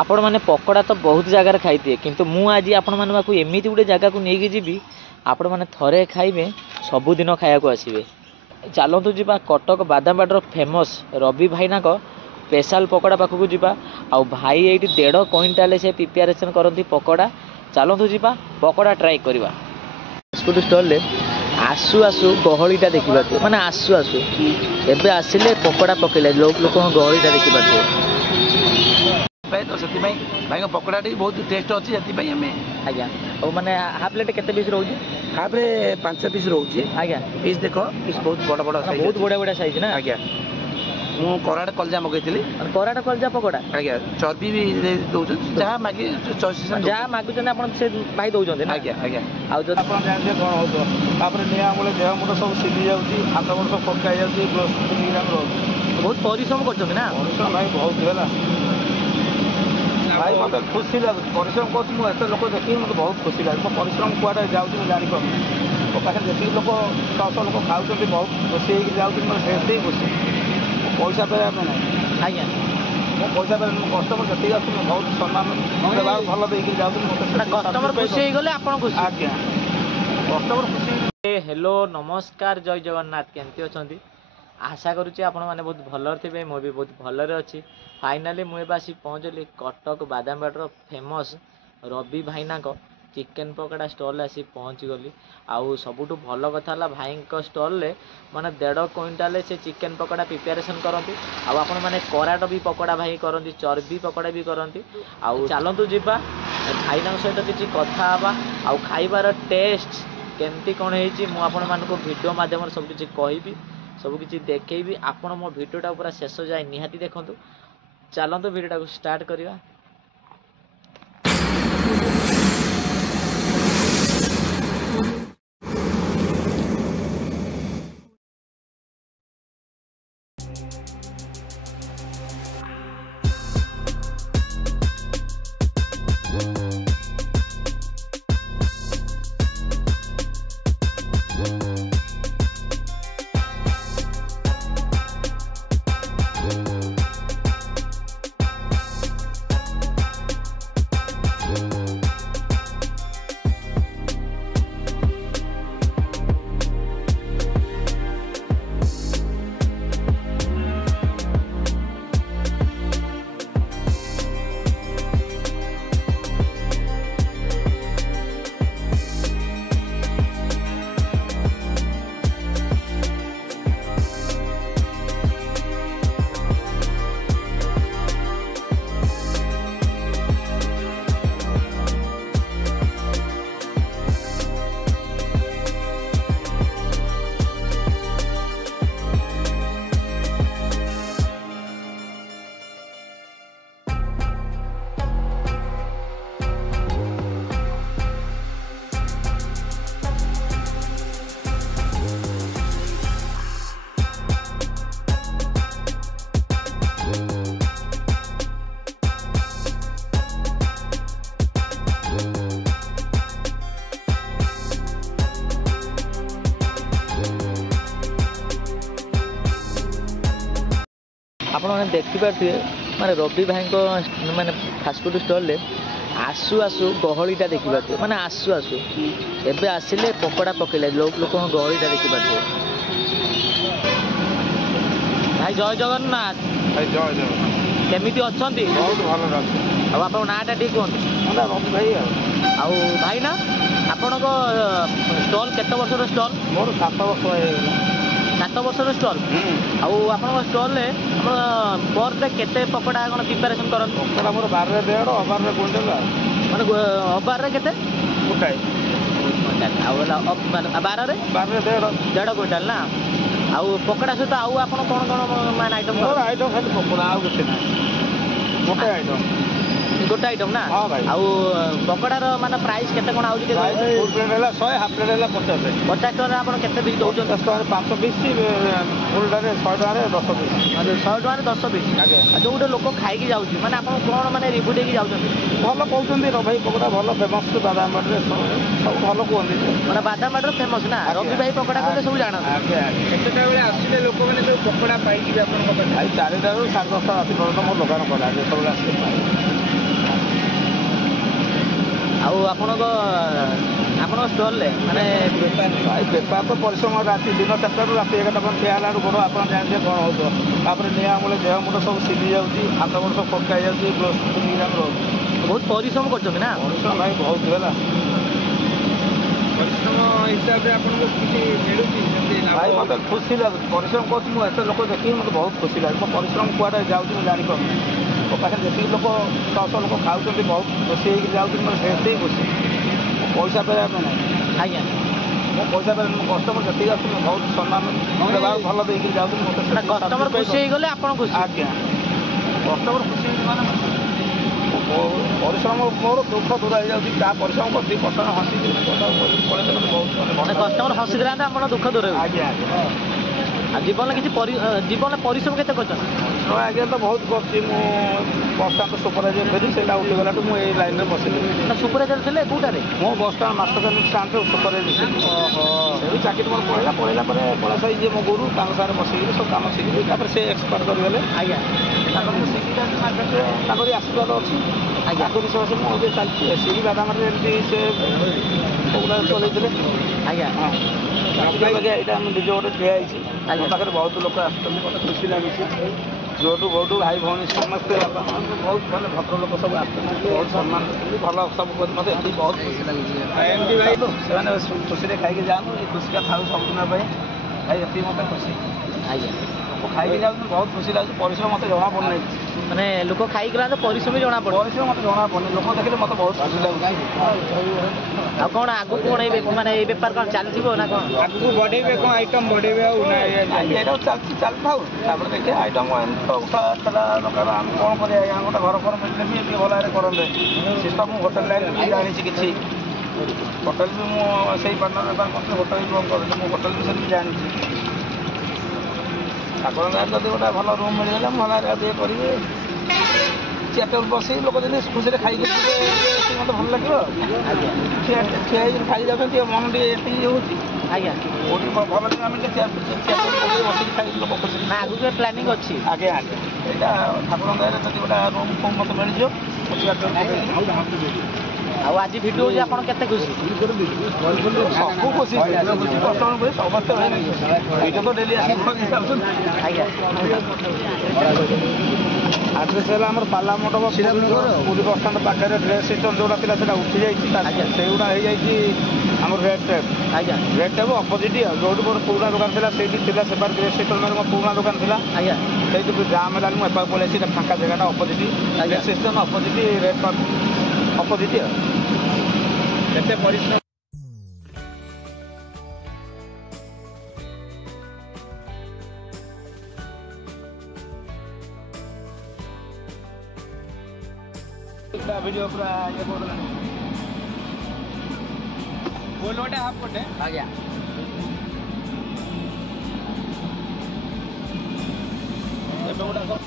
आपण मैंने पकोड़ा तो बहुत जगार खाई किंतु मु आज आपण मानक एमती गोटे जगह को लेकिन जी आपण मैंने थरे खाइबे सबुदिन खाया आसबे। चलतु जी कटक बादामबाड़ फेमस रवि भाईना स्पेशल पकोड़ा पाखक जावा आ भाई ये 1.5 क्विंटाल से प्रिपेरेसन करती पकोड़ा। चलतु जी पकोड़ा ट्राए करवा। फास्टफुड स्टल आसु आसु गहलीटा देखा माने आसु आसु एबे आसिले पकोड़ा पकेले लोक गहलीटा देखा तो से भाई पकोड़ा बहुत टेस्ट अच्छी से आज्ञा और माने हाफ प्लेट केते पीस रोज हाफ रे 5 पीस रोचे आज्ञा पीस देखो पीस बहुत बड़ा बड़ा साइज बहुत बड़ा बड़ा साइज ना आज्ञा मु कराट कलजा मगैଥିଲି कराट कलजा पकोड़ा आज्ञा चर्बी भी दउछ जहा मागी चॉइस जहा मागु आपण से भाई दउछन ना आज्ञा आज्ञा आ जो आपण जानते कोन होतो तापर निया मोले देह मोट सब सिली जाउची हाथ मोट सब पक्का जाउची ब्लस ग्राम रो बहुत परिश्रम करछन ना परिश्रम भाई बहुत होला भाई मत खुशी लगे परिश्रम कर मुझे लोक देखिए मतलब बहुत खुशी लगे मो परिश्रम कुआडे जाऊँ जापर मो पाखे जी लोक 10 लोक खाऊँ बहुत खुशी हो जाऊँ मतलब खुशी पैसा पे ना आज्ञा मो पैसा पे कस्टमर जी आस बहुत सम्मान भल देकर जाऊँ कस्टमर खुशी हो गले आप खुशी आज्ञा कस्टमर खुशी। हेलो नमस्कार जय जगन्नाथ केमती अच्छा आशा करुच्ची आपण मैंने बहुत भल थे मुझे बहुत भलरे अच्छी। फाइनाली मुझे आसी पहुँचली कटक बादामबाड़ फेमस रवि भाईना चिकेन पकोड़ा स्टल आसी पहुँची गली। आउ सबुठ भल कथा भाई स्टल माने 1.5 क्विंटाल से चिकेन पकोड़ा प्रिपेरेसन करती आपण मैंने कराट भी पकोड़ा भाई करती चर्बी पकोड़ा भी करती। आउ चलतु जीवा भाईना सहित किसी कथा आउ खाइबार टेस्ट केमती कौन हो वीडियो माध्यम सब किसी कहि सबकि देखी आपण मो भिडियोटा पूरा शेष जाए निहाती देखूँ। चलतु भिडियोटा को स्टार्ट करवा। आपण मैंने देखिपे माने रवि भाई माने फास्टफुड स्टल आसु आसु गहलीटा देखा माने आसु आसु एबे आसिले पकोड़ा पकेले लोक गहलीटा देखा भाई जय जगन्नाथ भाई जय जगन्नाथ केमिति अछंती बहुत भल अब आप नाटा ठीक कहते रवि भाई आउ भाई ना आपण स्टल केते वर्षर स्टल मोर 7 वर्ष 7 वर्षर स्टल आउ आप स्टल पर डे केते पकोड़ा कौन प्रिपेरेसन करन पकोड़ा मोर 12 रे 1.5 अबार रे क्विंटल माने अबार रे केते गोटाई आउ 12 रे 1.5 क्विंटल ना आउ पकोड़ा सहित आउ आप कौन कौन मान आइटम आइटम खाली पकोड़ा आउ किसी ना गोटे आइटम गोटे आइटम ना हाँ भाई आउ पकोड़ार माने प्राइस केते कोन आउजी फुल प्लेट है 100 हाफ प्लेट है 50 50 टका आपण केते पीस दउछन 10 टका 500 पीस फुल डारे 100 टका 10 पीस माने 100 टका 10 पीस आगे जो गोटे लोक खाई जाउची माने आपण कोन माने रिव्यू देकी जाउछन भल कहउछन रे भाई पकोड़ा भल फेमस बादामबाड़ रे सब भल कहउछन माने बादामबाड़ फेमस ना रवि भाई पकोड़ा कहले सब जाना आगे केतेटा बेले आसीले लोक माने सब पकोड़ा पाई कि आपण भाई 4 टा रो 10:30 रात पर्यंत मोर दुकान खोला जे सब आसी ଆପଣଙ୍କ ଷ୍ଟଲରେ ମାନେ ଭାଇ ବେପାର ତ ପରିଶ୍ରମ ରାତି ଦିନ 4ଟାରୁ ରାତି 11ଟା ପର୍ଯ୍ୟନ୍ତ ଠିଆ ହେଲାରୁ ଗୋଡ଼ ଆପଣ ଜାଣିଥିବେ କ'ଣ ହେଉଥିବ। ତାପରେ ନିଆଁ ମୂଳେ ଦେହ ମୁଣ୍ଡ ସବୁ ସିଝି ଯାଉଛି, ହାତ ଗୋଡ଼ ସବୁ ଫଟକା ହେଇଯାଉଛି, ଗ୍ଲୋଭ୍ସ ପିନ୍ଧିକି ଆମେ ରହୁଛୁ। ବହୁତ ପରିଶ୍ରମ କରୁଛନ୍ତି ନା? ପରିଶ୍ରମ ଭାଇ ବହୁତ ହେଲା। ପରିଶ୍ରମ ହିସାବରେ ଆପଣଙ୍କୁ କିଛି ମିଳୁଛି ଭାଇ ମୋତେ ଖୁସି ଲାଗୁଛି। ପରିଶ୍ରମ କରୁଛି, ମୁଁ ଏତେ ଲୋକ ଦେଖିକି ମୋତେ ବହୁତ ଖୁସି ଲାଗୁଛି। ମୋ ପରିଶ୍ରମ କୁଆଡ଼େ ଯାଉଛି ମୁଁ ଜାଣିପାରୁନି। ମୋ ପାଖରେ ଯେତିକି ଲୋକ 100 ଲୋକ ଖାଉଛନ୍ତି, ବହୁତ ଖୁସି ହେଇକି ଯାଉଛି, ମୋର ସେତିକି ଖୁସି। ପଇସା ପାଇବା ପାଇଁ ନାହିଁ। ଆଜ୍ଞା, ମୁଁ ପଇସା ପାଇନି, ମୋ କଷ୍ଟମର ଯେତିକି ଆସୁଛି ମୁଁ ବହୁତ ସମ୍ମାନ ଭଲ ଦେଇକି ଯାଉଛି। ମୋତେ କଷ୍ଟମର ଖୁସି ହେଇଗଲେ ଆପଣ ଖୁସି? ଆଜ୍ଞା, କଷ୍ଟମର ଖୁସି ହେଇକି ମାନେ ପରିଶ୍ରମ ମୋର ଦୁଃଖ ଦୂର ହେଇଯାଉଛି। ଯାହା ପରିଶ୍ରମ କରୁଛି କଷ୍ଟମର ହସିକି ପଳେଇଲେ ମୋତେ ବହୁତ ମାନେ କଷ୍ଟମର ହସି ଦେଲାନ୍ତି ଆପଣ ଦୁଃଖ ଦୂର ହେଉଛି? ଆଜ୍ଞା ଆଜ୍ଞା। ଆଉ ଜୀବନରେ କିଛି ଜୀବନରେ ପରିଶ୍ରମ କେତେ କରିଛନ୍ତି? ପରିଶ୍ରମ ଆଜ୍ଞା ତ ବହୁତ କରୁଛି। ମୁଁ ବସଷ୍ଟାଣ୍ଡ ସୁପରଭାଇଜର ଥିଲି, ସେଇଟା ଉଠିଗଲାଠୁ ମୁଁ ଏଇ ଲାଇନ୍ରେ ବସିଲି। ସୁପରଭାଇଜର ଥିଲେ କୋଉଟାରେ? ମୁଁ ବସଷ୍ଟାଣ୍ଡ ମାଷ୍ଟରକାନି ଷ୍ଟାଣ୍ଡରେ ସୁପରଭାଇଜର ଥିଲି। ଓହୋ। ସେଇ ଚାକିରି ମୋର ପଳେଇଲା ପରେ ପଳାଶ ଭାଇ ଯିଏ ମୋ ଗୁରୁ, ତାଙ୍କ ସାଙ୍ଗରେ ବସିକିରି ସବୁ କାମ ଶିଖିଲି। ତାପରେ ସେ ଏକ୍ସପାୟାର କରିଗଲେ। ଆଜ୍ଞା, ତାଙ୍କର ମୁଁ ଶିଖିକି ମାର୍କେଟରେ ତାଙ୍କରି ଆଶୀର୍ବାଦ ଅଛି। ଆଜ୍ଞା, ତାଙ୍କ ବିଶ୍ୱାସ ମୁଁ ଏବେ ଚାଲିଛି। ସିରି ବାଦାମରେ ଏମିତି ସେ ପୋଗୁଡ଼ା ଚଲେଇଥିଲେ। ଆଜ୍ଞା, ହଁ, ଆଜ୍ଞା ଏଇଟା ମୁଁ ନିଜ ଗୋଟେ ଠିଆ ହେଇଛି। ମୋ ପାଖରେ ବହୁତ ଲୋକ ଆସୁଛନ୍ତି, ମୋତେ ଖୁସି ଲାଗୁଛି। ଯୋଉଠୁ ଭାଇ ଭଉଣୀ ସମସ୍ତେ ବାପା ବହୁତ ମାନେ ଭଦ୍ର ଲୋକ ସବୁ ଆସୁଛନ୍ତି, ବହୁତ ସମ୍ମାନ ଦେଉଛନ୍ତି, ଭଲ ସବୁ କରି ମୋତେ ଏଠି ବହୁତ ଖୁସି ଲାଗୁଛି। ଏମିତି ଭାଇ ସେମାନେ ଖୁସିରେ ଖାଇକି ଯାଆନ୍ତୁ, ଏଇ ଖୁସିଟା ଥାଉ ସବୁଦିନ ପାଇଁ। ଭାଇ ଏତିକି ମୋତେ ଖୁସି। ଆଜ୍ଞା, ଲୋକ ଖାଇକି ଯାଉଛନ୍ତି, ବହୁତ ଖୁସି ଲାଗୁଛି। ପରିଶ୍ରମ ମୋତେ ଜଣା ପଡ଼ୁନାହିଁ। ମାନେ ଲୋକ ଖାଇକି ଗଲା ତ ପରିଶ୍ରମ ବି ଜଣା ପଡେ? ପରିଶ୍ରମ ମୋତେ ଜଣା ପଡ଼ୁନି, ଲୋକ ଦେଖିଲେ ମୋତେ ବହୁତ ଖୁସି ଲାଗୁଛି। ଆଉ କ'ଣ ଆଗକୁ କ'ଣ ମାନେ ଏଇ ବେପାର କ'ଣ ଚାଲିଥିବ ନା କ'ଣ? ଆଗକୁ ବଢ଼େଇବେ, କ'ଣ ଆଇଟମ୍ ବଢ଼େଇବେ ଆଉ ନା ଏଇଟା ଚାଲିଥାଉ, ତାପରେ ଦେଖିବା ଆଇଟମ୍ ଏମିତି ତ ଉଠା ଠେଲା ଦରକାର। ଆମେ କ'ଣ କରିବା ଆଜ୍ଞା, ଗୋଟେ ଘର ଫର ମିଳିଲେ ବି ଟିକେ ଭଲ ଭାବରେ କରନ୍ତେ। ସିଷ୍ଟମ୍ ମୁଁ ହୋଟେଲ ଲାଇନ୍ ବି ଜାଣିଛି କିଛି। ହୋଟେଲ ବି ମୁଁ ସେଇ ପାର୍ଟନର ବେପାର କରୁଥିଲି, ହୋଟେଲ ବି ମୁଁ କରୁଥିଲି, ମୁଁ ହୋଟେଲ ବିଷୟରେ ବି ଜାଣିଛି। ଆପଣଙ୍କ ଗାଁରେ ଯଦି ଗୋଟେ ଭଲ ରୁମ୍ ମିଳିଗଲେ ମୁଁ ଭଲ ଭାବରେ ଇଏ କରିବି। ଚେୟାର ଟେବୁଲ ବସିକି ଲୋକ ଯଦି ଖୁସିରେ ଖାଇକି ଯିବେ, ମୋତେ ଭଲ ଲାଗିବ। ଠିଆ ହେଇକି ଖାଇ ଯାଉଛନ୍ତି, ମନ ଟିକେ ଏତିକି ହେଉଛି। ଆଜ୍ଞା, କେଉଁଠି ଭଲ ଜାଗା ମିଳିଲେ ଚେୟାର ଟେବୁଲ ବସିକି ଖାଇକି ଲୋକ ଖୁସି। ନା ଆଗକୁ ପ୍ଲାନିଂ ଅଛି? ଆଜ୍ଞା ଆଜ୍ଞା, ଏଇଟା ଠାକୁରଙ୍କ ଦୟାରେ ଯଦି ଗୋଟେ ରୁମ୍ ଫୁମ୍ ମୋତେ ମିଳିଯିବ, ଆଉ ଆଜି ଭିଡ଼ିଓ ହେଉଛି ଆପଣ କେତେ ଖୁସି? ସବୁ ଖୁସି, କଷ୍ଟମର ଖୁସି, ସମସ୍ତେ ଏଇଟା ତ ଡେଲି ଆସିକି କରିକି ଯାଉଛନ୍ତି। ଆଜ୍ଞା, ଆଡ୍ରେସ୍ ହେଲା ଆମର ପାଲା ମଣ୍ଡପ ପୁରୀ ବସଷ୍ଟାଣ୍ଡ ପାଖରେ ଡ୍ରେସ୍ ସିଷ୍ଟମ୍ ଯେଉଁଟା ଥିଲା ସେଇଟା ଉଠିଯାଇଛି। ସେଇଗୁଡ଼ା ହେଇଯାଇଛି ଆମର ରେଡ୍ ଟେପ୍। ଆଜ୍ଞା, ରେଡ୍ ଟେପ୍ ଅପୋଜିଟ୍ ଆଉ ଯୋଉଠି ମୋର ପୁରୁଣା ଦୋକାନ ଥିଲା ସେଇଠି ଥିଲା ସେପାର ଡ୍ରେସ୍ ସିଷ୍ଟମ୍ ମୋ ପୁରୁଣା ଦୋକାନ ଥିଲା। ଆଜ୍ଞା, ସେଇଠି ଜାମ୍ ହେଲାନି, ମୁଁ ଏପାକୁ ପଳେଇ ଆସିଛି। ଫାଙ୍କା ଜାଗାଟା opposite dress system opposite red tape opposite ଆଉ। କେତେ ପରିଶ୍ରମ ଭିଡ଼ିଓ ପୁରା ଇଏ କରୁଥିଲା। ଫୁଲ୍ ଗୋଟେ ହାଫ୍ ଗୋଟେ? ଆଜ୍ଞା, ଏବେ ଗୋଟେ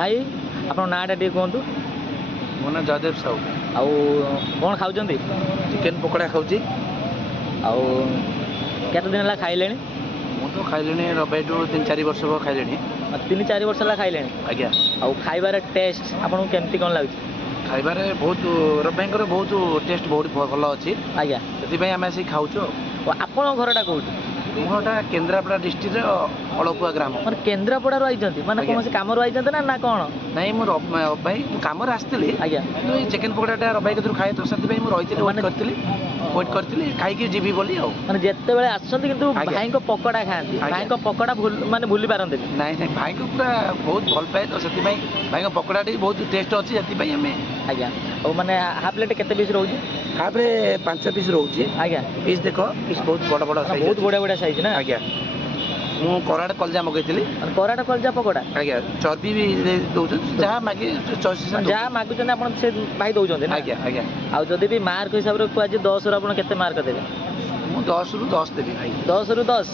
ଭାଇ ଆପଣଙ୍କ ନାଁଟା ଟିକେ କୁହନ୍ତୁ। ମୋ ନାଁ ଜୟଦେବ ସାହୁ। ଆଉ କ'ଣ ଖାଉଛନ୍ତି? ଚିକେନ ପକୋଡ଼ା ଖାଉଛି। ଆଉ କେତେ ଦିନ ହେଲା ଖାଇଲେଣି? ମୁଁ ତ ଖାଇଲିଣି ରବାଇଠୁ 3-4 ବର୍ଷ ହେବ ଖାଇଲିଣି। 3-4 ବର୍ଷ ହେଲା ଖାଇଲେଣି। ଆଜ୍ଞା। ଆଉ ଖାଇବାର ଟେଷ୍ଟ ଆପଣଙ୍କୁ କେମିତି କ'ଣ ଲାଗୁଛି? ଖାଇବାରେ ବହୁତ ରବାଇଙ୍କର ବହୁତ ଟେଷ୍ଟ ବହୁତ ଭଲ ଅଛି। ଆଜ୍ଞା। ସେଥିପାଇଁ ଆମେ ଆସିକି ଖାଉଛୁ ଆଉ। ଆପଣଙ୍କ ଘରଟା କୋଉଠି? ମୋ ଘରଟା କେନ୍ଦ୍ରାପଡ଼ା ଡିଷ୍ଟ୍ରିକ୍ଟର ଅଳପୁଆ ଗ୍ରାମ। ମାନେ କେନ୍ଦ୍ରାପଡ଼ାରୁ ଆଇଛନ୍ତି? ମାନେ ଆଜ୍ଞା। କୌଣସି କାମରୁ ଆଇଛନ୍ତି ନା କ'ଣ? ନାଇଁ ମୁଁ ରବାଇ କାମରେ ଆସିଥିଲି। ଆଜ୍ଞା। କିନ୍ତୁ ଏଇ ଚିକେନ ପକୋଡ଼ାଟା ରବାଇ କତିରୁ ଖାଏ ତ ସେଥିପାଇଁ ମୁଁ ରହିଥିଲି ୱେଟ୍ କରିଥିଲି ଖାଇକି ଯିବି ବୋଲି ଆଉ। ମାନେ ଯେତେବେଳେ ଆସୁଛନ୍ତି କିନ୍ତୁ ଆଜ୍ଞା। ଭାଇଙ୍କ ପକୋଡ଼ା ଖାଆନ୍ତି। ଆଜ୍ଞା। ଭାଇଙ୍କ ପକୋଡ଼ା ମାନେ ଭୁଲି ପାରନ୍ତିନି। ନାଇଁ ଭାଇଙ୍କୁ ପୁରା ବହୁତ ଭଲ ପାଏ ତ ସେଥିପାଇଁ ଭାଇଙ୍କ ପକୋଡ଼ାଟି ବହୁତ ଟେଷ୍ଟ ଅଛି ସେଥିପାଇଁ ଆମେ। ଆଜ୍ଞା। ଆଉ ମାନେ ହାଫ୍ ପ୍ଲେଟ୍ କେତେ ପିସ୍ ରହୁଛି? ହାଫ୍ରେ 5 ପିସ୍ ରହୁଛି। ଆଜ୍ଞା। ପିସ୍ ଦେଖ ପିସ୍ ବହୁତ ବଡ଼ ବଡ଼ ସାଇଜ୍ ବହୁତ ଅଛି। ବଢ଼ିଆ ବଢ଼ିଆ ସାଇଜ୍ ନା? ଆଜ୍ଞା। ମୁଁ କରାଟ କଲଜା ମଗେଇଥିଲି। ମାନେ କରାଟ କଲଜା ପକୋଡ଼ା? ଆଜ୍ଞା। ଚର୍ବି ବି ଦେଉଛନ୍ତି ଯାହା ମାଗି ଚଏସ୍ ଯାହା ମାଗୁଛନ୍ତି ଆପଣ ସେ ଭାଇ ଦେଉଛନ୍ତି ନା? ଆଜ୍ଞା ଆଜ୍ଞା। ଆଉ ଯଦି ବି ମାର୍କ ହିସାବରେ କୁହାଯିବ 10ରୁ ଆପଣ କେତେ ମାର୍କ ଦେବେ? ମୁଁ 10ରୁ 10 ଦେବି ଭାଇ। 10ରୁ 10?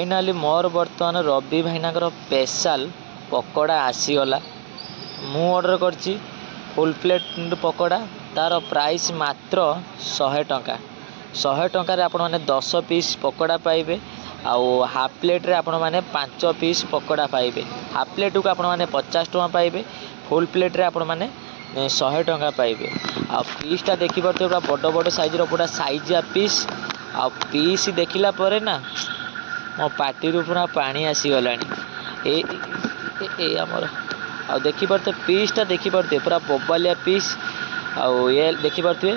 ଫାଇନାଲି ମୋର ବର୍ତ୍ତମାନ ରବି ଭାଇନାଙ୍କର ସ୍ପେଶାଲ ପକୋଡ଼ା ଆସିଗଲା। ମୁଁ ଅର୍ଡ଼ର କରିଛି ଫୁଲ୍ ପ୍ଲେଟ୍ ପକୋଡ଼ା। ତା'ର ପ୍ରାଇସ୍ ମାତ୍ର 100 ଟଙ୍କା। 100 ଟଙ୍କାରେ ଆପଣମାନେ 10 ପିସ୍ ପକୋଡ଼ା ପାଇବେ। ଆଉ ହାଫ୍ ପ୍ଲେଟ୍ରେ ଆପଣମାନେ 5 ପିସ୍ ପକୋଡ଼ା ପାଇବେ। ହାଫ୍ ପ୍ଲେଟ୍କୁ ଆପଣମାନେ 50 ଟଙ୍କା ପାଇବେ। ଫୁଲ୍ ପ୍ଲେଟ୍ରେ ଆପଣମାନେ 100 ଟଙ୍କା ପାଇବେ। ଆଉ ପିସ୍ଟା ଦେଖିପାରୁଥିବେ ପୁରା ବଡ଼ ବଡ଼ ସାଇଜ୍ର ପୁରା ସାଇଜିଆ ପିସ୍। ଆଉ ପିସ୍ ଦେଖିଲା ପରେ ନା ମୋ ପାଟିରୁ ପୁରା ପାଣି ଆସିଗଲାଣି। ଏ ଆମର ଆଉ ଦେଖିପାରୁଥିବେ ପିସ୍ଟା ଦେଖିପାରୁଥିବେ ପୁରା ବୋବାଲିଆ ପିସ୍। ଆଉ ଦେଖିପାରୁଥିବେ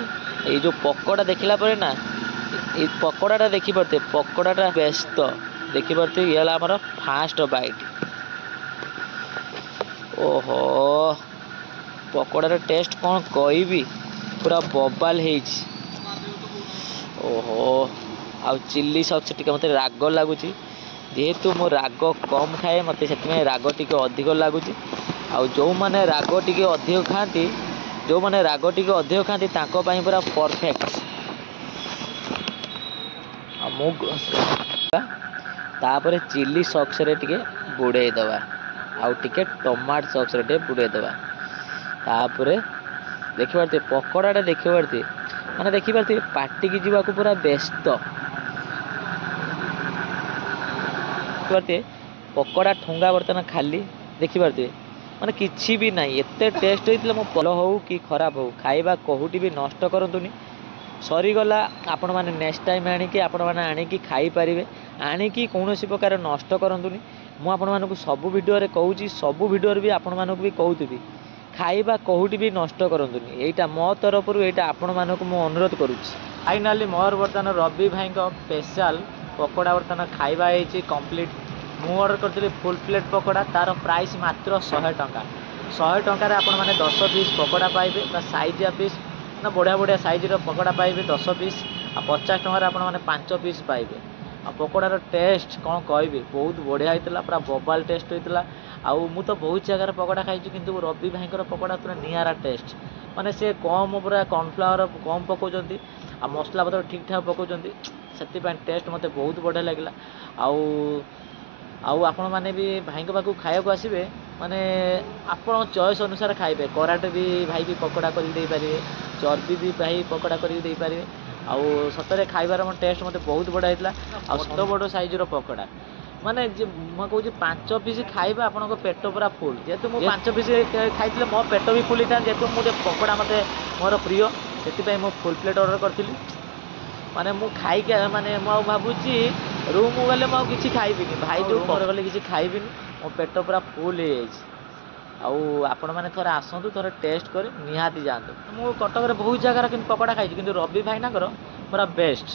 ଏଇ ଯେଉଁ ପକୋଡ଼ା ଦେଖିଲା ପରେ ନା ଏଇ ପକୋଡ଼ାଟା ଦେଖିପାରୁଥିବେ ପକୋଡ଼ାଟା ବ୍ୟସ୍ତ ଦେଖିପାରୁଥିବେ ଇଏ ହେଲା ଆମର ଫାଷ୍ଟ ବାଇଟ୍। ଓହୋ ପକୋଡ଼ାର ଟେଷ୍ଟ କ'ଣ କହିବି ପୁରା ବବାଲ ହେଇଛି। ଓହୋ ଆଉ ଚିଲ୍ଲି ସକ୍ସ ଟିକେ ମୋତେ ରାଗ ଲାଗୁଛି। ଯେହେତୁ ମୁଁ ରାଗ କମ୍ ଖାଏ ମୋତେ ସେଥିପାଇଁ ରାଗ ଟିକେ ଅଧିକ ଲାଗୁଛି। ଆଉ ଯେଉଁମାନେ ରାଗ ଟିକେ ଅଧିକ ଖାଆନ୍ତି ତାଙ୍କ ପାଇଁ ପୁରା ପରଫେକ୍ଟ। ଆଉ ମୁଁ ତାପରେ ଚିଲ୍ଲି ସକ୍ସରେ ଟିକେ ବୁଡ଼େଇ ଦେବା। ଆଉ ଟିକେ ଟମାଟୋ ସକ୍ସରେ ଟିକେ ବୁଡ଼େଇ ଦେବା। ତାପରେ ଦେଖିପାରୁଥିବେ ପକୋଡ଼ାଟା ଦେଖିପାରୁଥିବେ ପାଟିକି ଯିବାକୁ ପୁରା ବ୍ୟସ୍ତ। ଦେଖିପାରୁଥିବେ ପକୋଡ଼ା ଠୁଙ୍ଗା ବର୍ତ୍ତମାନ ଖାଲି ଦେଖିପାରୁଥିବେ ମାନେ କିଛି ବି ନାହିଁ। ଏତେ ଟେଷ୍ଟ ହେଇଥିଲା। ମୋ ଭଲ ହଉ କି ଖରାପ ହଉ ଖାଇବା କୋଉଠି ବି ନଷ୍ଟ କରନ୍ତୁନି। ସରିଗଲା ଆପଣମାନେ ନେକ୍ସଟ ଟାଇମ୍ ଆଣିକି ଖାଇପାରିବେ। ଆଣିକି କୌଣସି ପ୍ରକାର ନଷ୍ଟ କରନ୍ତୁନି। ମୁଁ ଆପଣମାନଙ୍କୁ ସବୁ ଭିଡ଼ିଓରେ କହୁଛି, ସବୁ ଭିଡ଼ିଓରେ ବି ଆପଣମାନଙ୍କୁ ବି କହୁଥିବି ଖାଇବା କୋଉଠି ବି ନଷ୍ଟ କରନ୍ତୁନି। ଏଇଟା ମୋ ତରଫରୁ ଏଇଟା ଆପଣମାନଙ୍କୁ ମୁଁ ଅନୁରୋଧ କରୁଛି। ଫାଇନାଲି ମୋର ବର୍ତ୍ତମାନ ରବି ଭାଇଙ୍କ ସ୍ପେଶାଲ ପକୋଡ଼ା ବର୍ତ୍ତମାନ ଖାଇବା ହେଇଛି କମ୍ପ୍ଲିଟ୍। ମୁଁ ଅର୍ଡ଼ର କରିଥିଲି ଫୁଲ୍ ପ୍ଲେଟ୍ ପକୋଡ଼ା। ତା'ର ପ୍ରାଇସ୍ ମାତ୍ର 100 ଟଙ୍କା। 100 ଟଙ୍କାରେ ଆପଣମାନେ 10 ପିସ୍ ପକୋଡ଼ା ପାଇବେ। ବା ସାଇଜିଆ ପିସ୍ ନା ବଢ଼ିଆ ବଢ଼ିଆ ସାଇଜ୍ର ପକୋଡ଼ା ପାଇବେ 10 ପିସ୍। ଆଉ 50 ଟଙ୍କାରେ ଆପଣମାନେ 5 ପିସ୍ ପାଇବେ। ଆଉ ପକୋଡ଼ାର ଟେଷ୍ଟ କ'ଣ କହିବି ବହୁତ ବଢ଼ିଆ ହେଇଥିଲା। ପୁରା ବୋବାଲ ଟେଷ୍ଟ ହେଇଥିଲା। ଆଉ ମୁଁ ତ ବହୁତ ଜାଗାରେ ପକୋଡ଼ା ଖାଇଛି କିନ୍ତୁ ରବି ଭାଇଙ୍କର ପକୋଡ଼ା ପୁରା ନିଆରା ଟେଷ୍ଟ। ମାନେ ସେ କମ୍ ପୁରା କର୍ଣ୍ଣଫ୍ଲାୱାର କମ୍ ପକାଉଛନ୍ତି ଆଉ ମସଲା ପତ୍ର ଠିକ୍ ଠାକ୍ ପକାଉଛନ୍ତି। ସେଥିପାଇଁ ଟେଷ୍ଟ ମୋତେ ବହୁତ ବଢ଼ିଆ ଲାଗିଲା। ଆଉ ଆପଣମାନେ ବି ଭାଇଙ୍କ ପାଖକୁ ଖାଇବାକୁ ଆସିବେ ମାନେ ଆପଣଙ୍କ ଚଏସ୍ ଅନୁସାରେ ଖାଇବେ। କରାଟ ବି ଭାଇ ବି ପକୋଡ଼ା କରିକି ଦେଇପାରିବେ। ଚର୍ବି ବି ଭାଇ ପକୋଡ଼ା କରିକି ଦେଇପାରିବେ। ଆଉ ସତରେ ଖାଇବାର ଟେଷ୍ଟ ମୋତେ ବହୁତ ବଢ଼ିଆ ହେଇଥିଲା। ଆଉ ବଡ଼ ବଡ଼ ସାଇଜ୍ର ପକୋଡ଼ା ମାନେ ମୁଁ କହୁଛି 5 ପିସ୍ ଖାଇବା ଆପଣଙ୍କ ପେଟ ପୁରା ଫୁଲ୍। ଯେହେତୁ ମୁଁ 5 ପିସ୍ ଖାଇଥିଲେ ମୋ ପେଟ ବି ଫୁଲ୍ ହେଇଥାନ୍ତା। ଯେହେତୁ ମୁଁ ପକୋଡ଼ା ମୋର ପ୍ରିୟ ସେଥିପାଇଁ ମୁଁ ଫୁଲ୍ ପ୍ଲେଟ୍ ଅର୍ଡ଼ର କରିଥିଲି। ମାନେ ମୁଁ ଖାଇକି ମୁଁ ଆଉ ଭାବୁଛି ରୁମ୍ ଗଲେ ମୁଁ ଆଉ କିଛି ଖାଇବିନି। ଭାଇ ଯେଉଁ ଘରେ ଗଲେ କିଛି ଖାଇବିନି। ମୋ ପେଟ ପୁରା ଫୁଲ୍ ହେଇଯାଇଛି। ଆଉ ଆପଣମାନେ ଥରେ ଆସନ୍ତୁ, ଥରେ ଟେଷ୍ଟ କରି ନିହାତି ଯାଆନ୍ତୁ। ମୁଁ କଟକରେ ବହୁତ ଜାଗାର କିନ୍ତୁ ପକୋଡ଼ା ଖାଇଛି କିନ୍ତୁ ରବି ଭାଇନାଙ୍କର ପୁରା ବେଷ୍ଟ।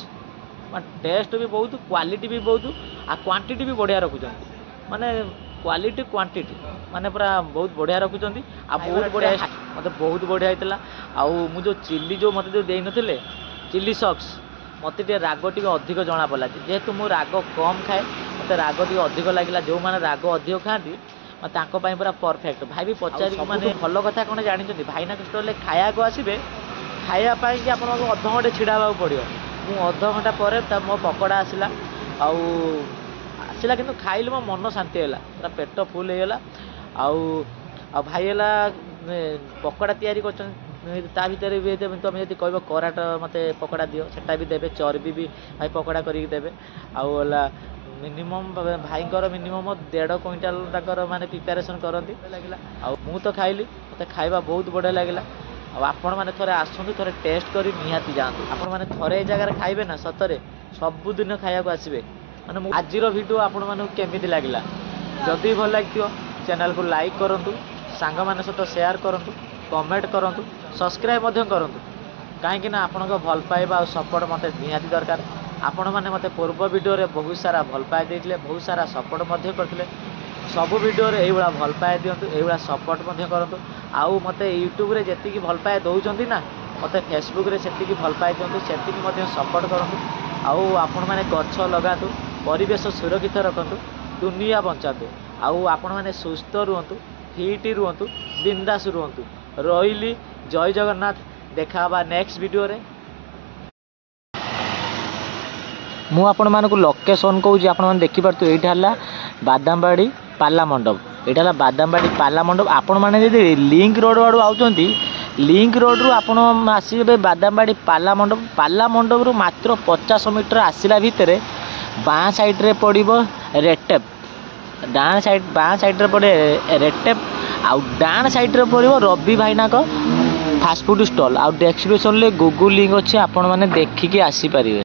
ମାନେ ଟେଷ୍ଟ ବି ବହୁତ, କ୍ୱାଲିଟି ବି ବହୁତ, ଆଉ କ୍ୱାଣ୍ଟିଟି ବି ବଢ଼ିଆ ରଖୁଛନ୍ତି। ମାନେ କ୍ୱାଲିଟି କ୍ୱାଣ୍ଟିଟି ମାନେ ପୁରା ବହୁତ ବଢ଼ିଆ ରଖୁଛନ୍ତି। ଆଉ ବହୁତ ବଢ଼ିଆ ମୋତେ ବହୁତ ବଢ଼ିଆ ହେଇଥିଲା। ଆଉ ମୁଁ ଯେଉଁ ଚିଲ୍ଲି ମୋତେ ଦେଇନଥିଲେ ଚିଲ୍ଲି ସକ୍ସ ମୋତେ ଟିକେ ରାଗ ଟିକେ ଅଧିକ ଜଣାପଡ଼ିଲା। ଯେହେତୁ ମୁଁ ରାଗ କମ୍ ଖାଏ ମୋତେ ରାଗ ଟିକେ ଅଧିକ ଲାଗିଲା। ଯେଉଁମାନେ ରାଗ ଅଧିକ ଖାଆନ୍ତି ତାଙ୍କ ପାଇଁ ପୁରା ପରଫେକ୍ଟ। ଭାଇ ବି ପଚାରିକି ମାନେ ଭଲ କଥା କ'ଣ ଜାଣିଛନ୍ତି, ଭାଇନାଙ୍କ ଷ୍ଟଲ୍ରେ ଖାଇବାକୁ ଆସିବେ, ଖାଇବା ପାଇଁକି ଆପଣଙ୍କୁ ଅଧଘଣ୍ଟେ ଛିଡ଼ା ହେବାକୁ ପଡ଼ିବ। ମୁଁ ଅଧଘଣ୍ଟା ପରେ ମୋ ପକୋଡ଼ା ଆସିଲା, କିନ୍ତୁ ଖାଇଲି ମୋ ମନ ଶାନ୍ତି ହେଲା, ପୁରା ପେଟ ଫୁଲ୍ ହେଇଗଲା। ଆଉ ଭାଇ ହେଲା ପକୋଡ଼ା ତିଆରି କରୁଛନ୍ତି, ତା ଭିତରେ ବି ତୁମେ ଯଦି କହିବ କରାଟ ମୋତେ ପକୋଡ଼ା ଦିଅ, ସେଟା ବି ଦେବେ। ଚର୍ବି ବି ଭାଇ ପକୋଡ଼ା କରିକି ଦେବେ। ଆଉ ହେଲା ମିନିମମ୍ ଭାଇଙ୍କର ମିନିମମ୍ 1.5 କୁଇଣ୍ଟାଲ ତାଙ୍କର ମାନେ ପ୍ରିପାରେସନ୍ କରନ୍ତି ଲାଗିଲା। ଆଉ ମୁଁ ତ ଖାଇଲି, ମୋତେ ଖାଇବା ବହୁତ ବଢ଼ିଆ ଲାଗିଲା। ଆଉ ଆପଣମାନେ ଥରେ ଆସନ୍ତୁ, ଥରେ ଟେଷ୍ଟ କରି ନିହାତି ଯାଆନ୍ତୁ। ଆପଣମାନେ ଥରେ ଏ ଜାଗାରେ ଖାଇବେ ନା, ସତରେ ସବୁଦିନ ଖାଇବାକୁ ଆସିବେ। ମାନେ ମୁଁ ଆଜିର ଭିଡ଼ିଓ ଆପଣମାନଙ୍କୁ କେମିତି ଲାଗିଲା, ଯଦି ଭଲ ଲାଗିଥିବ ଚ୍ୟାନେଲକୁ ଲାଇକ୍ କରନ୍ତୁ, ସାଙ୍ଗମାନଙ୍କ ସହିତ ସେୟାର କରନ୍ତୁ, କମେଣ୍ଟ କରନ୍ତୁ, ସବସ୍କ୍ରାଇବ୍ ମଧ୍ୟ କରନ୍ତୁ। କାହିଁକି ନା ଆପଣଙ୍କ ଭଲ ପାଇବା ଆଉ ସପୋର୍ଟ ମୋତେ ନିହାତି ଦରକାର। ଆପଣମାନେ ମୋତେ ପୂର୍ବ ଭିଡ଼ିଓରେ ବହୁତ ସାରା ଭଲ ପାଇବା ଦେଇଥିଲେ, ବହୁତ ସାରା ସପୋର୍ଟ ମଧ୍ୟ କରିଥିଲେ। ସବୁ ଭିଡ଼ିଓରେ ଏଇଭଳିଆ ଭଲ ପାଇବା ଦିଅନ୍ତୁ, ଏଇଭଳିଆ ସପୋର୍ଟ ମଧ୍ୟ କରନ୍ତୁ। ଆଉ ମୋତେ ୟୁଟ୍ୟୁବରେ ଯେତିକି ଭଲ ପାଇବା ଦେଉଛନ୍ତି ନା, ମୋତେ ଫେସବୁକ୍ରେ ସେତିକି ଭଲ ପାଇବା ଦିଅନ୍ତୁ, ସେତିକି ମଧ୍ୟ ସପୋର୍ଟ କରନ୍ତୁ। ଆଉ ଆପଣମାନେ ଗଛ ଲଗାନ୍ତୁ, ପରିବେଶ ସୁରକ୍ଷିତ ରଖନ୍ତୁ, ଦୁନିଆ ବଞ୍ଚାନ୍ତୁ। ଆଉ ଆପଣମାନେ ସୁସ୍ଥ ରୁହନ୍ତୁ, ଫିଟ୍ ରୁହନ୍ତୁ, ବିନ୍ଦାସ ରୁହନ୍ତୁ। ରହିଲି, ଜୟ ଜଗନ୍ନାଥ। ଦେଖା ହେବା ନେକ୍ସଟ ଭିଡ଼ିଓରେ। ମୁଁ ଆପଣମାନଙ୍କୁ ଲୋକେସନ୍ କହୁଛି, ଆପଣମାନେ ଦେଖିପାରୁଥିବେ। ଏଇଟା ହେଲା ବାଦାମବାଡ଼ି ପାଲା ମଣ୍ଡପ। ଏଇଟା ହେଲା ବାଦାମବାଡ଼ି ପାଲା ମଣ୍ଡପ। ଆପଣମାନେ ଯଦି ଲିଙ୍କ ରୋଡ଼ ଆଡ଼ୁ ଆଉଛନ୍ତି, ଲିଙ୍କ ରୋଡ଼ରୁ ଆପଣ ଆସିବେ ବାଦାମବାଡ଼ି ପାଲା ମଣ୍ଡପ। ପାଲା ମଣ୍ଡପରୁ ମାତ୍ର 50 ମିଟର ଆସିଲା ଭିତରେ ବାଁ ସାଇଡ଼୍ରେ ପଡ଼ିବ ରେଡ୍ଟେପ୍, ବାଁ ସାଇଡ଼୍ରେ ପଡ଼େ ରେଡ୍ଟେପ୍, ଆଉ ଡାହାଣ ସାଇଡ଼୍ରେ ପଡ଼ିବ ରବି ଭାଇନାଙ୍କ ଫାଷ୍ଟଫୁଡ଼ ଷ୍ଟଲ୍। ଆଉ ଡେସ୍କ୍ରିପସନ୍ରେ ଗୁଗୁଲ୍ ଲିଙ୍କ୍ ଅଛି, ଆପଣମାନେ ଦେଖିକି ଆସିପାରିବେ।